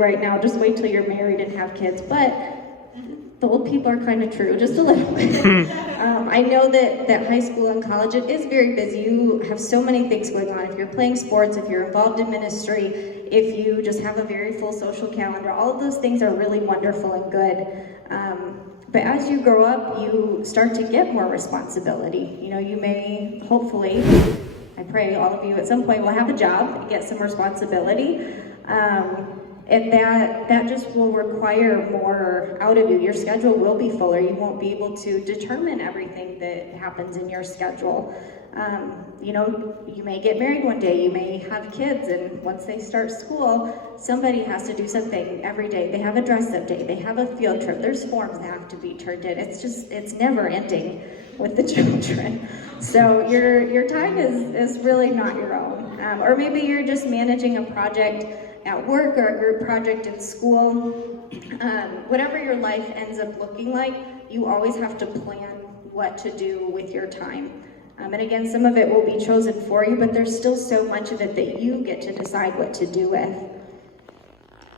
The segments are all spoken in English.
right now, just wait till you're married and have kids. But the old people are kind of true, just a little bit. I know that high school and college, it is very busy. You have so many things going on. If you're playing sports, if you're involved in ministry, if you just have a very full social calendar, all of those things are really wonderful and good. But as you grow up, you start to get more responsibility. You know, you may, hopefully, I pray all of you at some point will have a job, get some responsibility. And that just will require more out of you. Your schedule will be fuller. You won't be able to determine everything that happens in your schedule. You know, you may get married one day, you may have kids, and once they start school, somebody has to do something every day. They have a dress-up day, they have a field trip, there's forms that have to be turned in. It's never ending with the children. So your time is really not your own. Or maybe you're just managing a project at work or a group project in school. Whatever your life ends up looking like, you always have to plan what to do with your time. And again, some of it will be chosen for you, but there's still so much of it that you get to decide what to do with.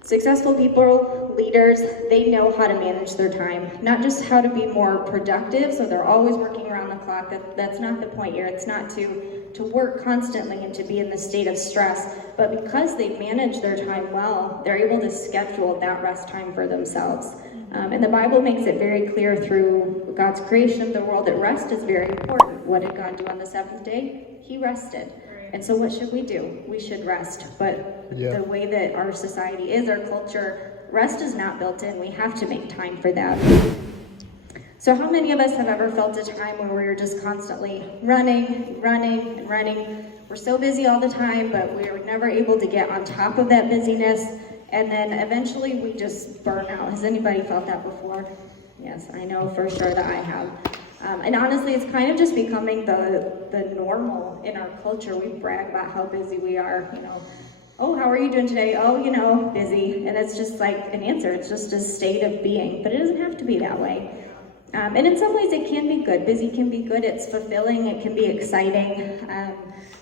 Successful people, leaders, they know how to manage their time, not just how to be more productive, so they're always working around the clock. That's not the point here. It's not to work constantly and to be in the state of stress, but because they manage their time well, they're able to schedule that rest time for themselves. And the Bible makes it very clear through God's creation of the world that rest is very important. What did God do on the seventh day? He rested. And so what should we do? We should rest. But the way that our society is, our culture, rest is not built in. We have to make time for that. So how many of us have ever felt a time where we're just constantly running? We're so busy all the time, but we're never able to get on top of that busyness. And then eventually we just burn out. Has anybody felt that before? Yes, I know for sure that I have. And honestly, it's kind of just becoming the normal in our culture. We brag about how busy we are, you know. Oh, how are you doing today? Oh, you know, busy. And it's just like an answer. It's just a state of being. But it doesn't have to be that way. And in some ways it can be good. Busy can be good. It's fulfilling. It can be exciting.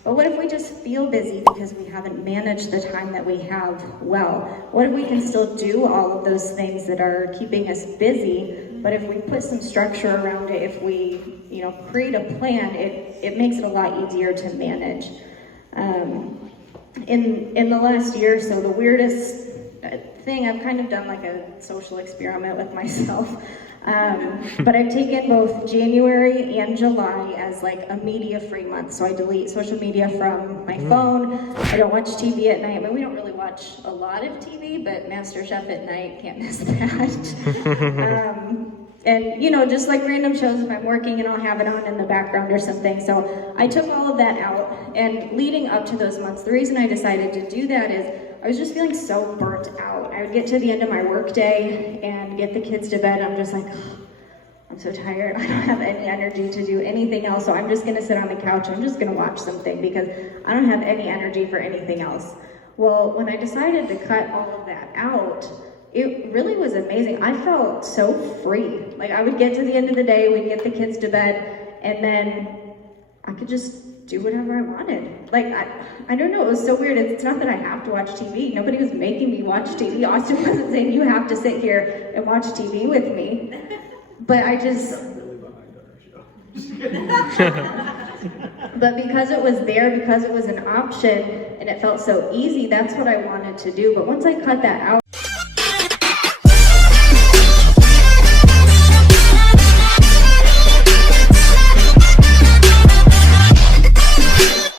But what if we just feel busy because we haven't managed the time that we have well? What if we can still do all of those things that are keeping us busy, but if we put some structure around it, if we, you know, create a plan, it makes it a lot easier to manage. In the last year or so, the weirdest thing, I've kind of done like a social experiment with myself. But I've taken both January and July as like a media-free month. So I delete social media from my phone. I don't watch TV at night. I mean, we don't really watch a lot of TV, but MasterChef at night, can't miss that. And, you know, just like random shows, if I'm working and I'll have it on in the background or something. So I took all of that out. And leading up to those months, the reason I decided to do that is I was just feeling so burnt out. I would get to the end of my work day and get the kids to bed. I'm just like, oh, I'm so tired. I don't have any energy to do anything else. So I'm just going to sit on the couch and I'm just going to watch something because I don't have any energy for anything else. Well, when I decided to cut all of that out, it really was amazing. I felt so free. Like I would get to the end of the day, we'd get the kids to bed, and then I could just do whatever I wanted. Like, I don't know, it was so weird. It's not that I have to watch TV. Nobody was making me watch TV. Austin wasn't saying you have to sit here and watch TV with me. But I just... But because it was there, because it was an option, and it felt so easy, that's what I wanted to do. But once I cut that out,